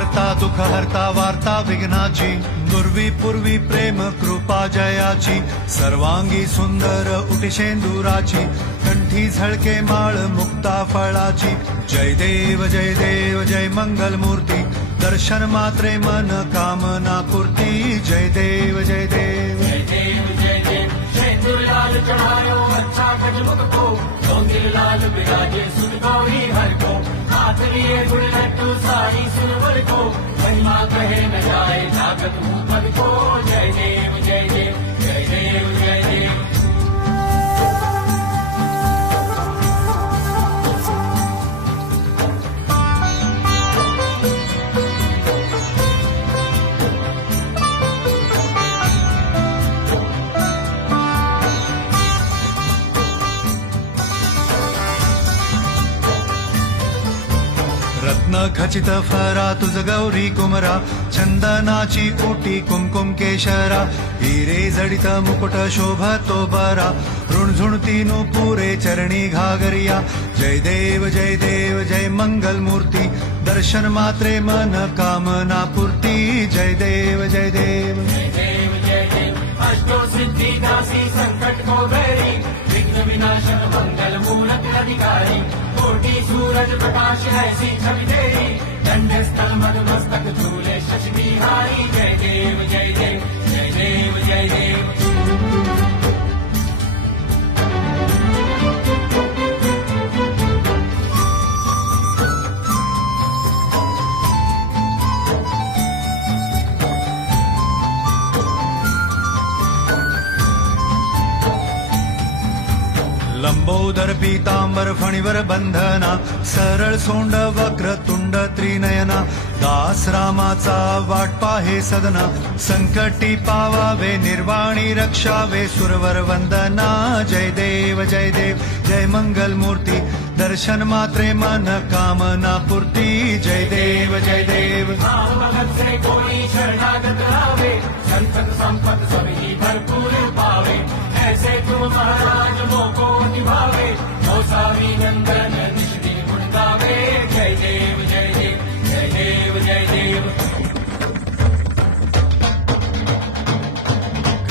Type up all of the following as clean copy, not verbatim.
करता दुःख हरता वार्ता विघ्नाची दुर्वी पूर्वी प्रेम कृपा जयाची सर्वांगी सुंदर उटिशेंदुराची कंठी झळके माळ मुक्ता फळाची जय देव जय मंगल मूर्ती दर्शन मात्रे मन कामना पूर्ती जय देव जय देव शेंदूर लाल चढ़ायो अच्छा गजमुख को डोंगिर लाल बिराजे सुन गौरी हर को हाथ लिए गुड़ लड्डू सारी सुनवर को महिमा कहे न जाए जागत पद को जय देव जय देव जय देव जय देव रत्न खचित फरा तुझ गौरी कुमरा चंदनाची ओटी कुमकुम केशरा हिरे जडित मुकुट शोभतो बरा ऋणझुणतीनु पुरे चरणी घागरिया जय देव जय मंगल मूर्ती दर्शन मात्रे मन कामना पूर्ती जय देव जय देव अष्टो सिद्धि दासी संकट को बैरी विघ्न विनाशक मंगल मूलक अधिकारी कोटि सूरज प्रकाश ऐसी छवि तेरी दंड स्थल मस्तक झूले शशि बिहारी जय देव जय देव जय देव जय देव लंबोदर पीतांबर फणीवर बंधना सरळ सोंड वक्र तुंड त्रिनयना दास रामाचा वाट पाहे सदना संकटी पावावे निर्वाणी रक्षावे सुरवर वंदना जय देव जय मंगल मूर्ती दर्शन मात्रे मन कामना पूर्ती जय देव भगत से कोई शरणागत आवे संतत संपत सभी भरपूर पावे ऐसे तुम महाराज मोको निभावे मौसावी नंदन निश्री गुण गावे जय देव जय देव जय देव जय देव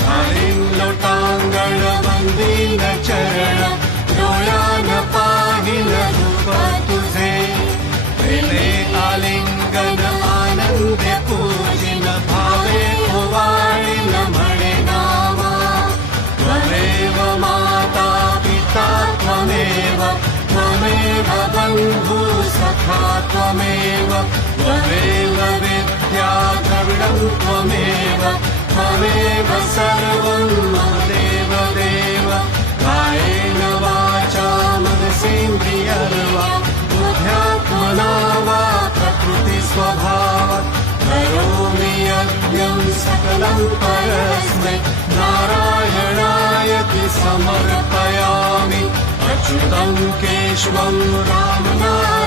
घालीन लोटांगण वंदीन चरण डोळ्यान पाहिल रूप तुझे प्रेमे आलिंगन आनंद पूजिन भावे ओवाळीन म्हणे नामा त्वमेव माता पिता त्वमेव बंधु सखा त्वमेव विद्या द्रविडं त्वमेव सर्वं मम देव कायेन वाचा मनसेन्द्रियर्वा बुद्ध्यात्मना वा प्रकृति स्वभाव करोमि यज्ञं सकलं परस्मै नारायणायति समर्पयामि अच्युतं केशवं रामनारायणं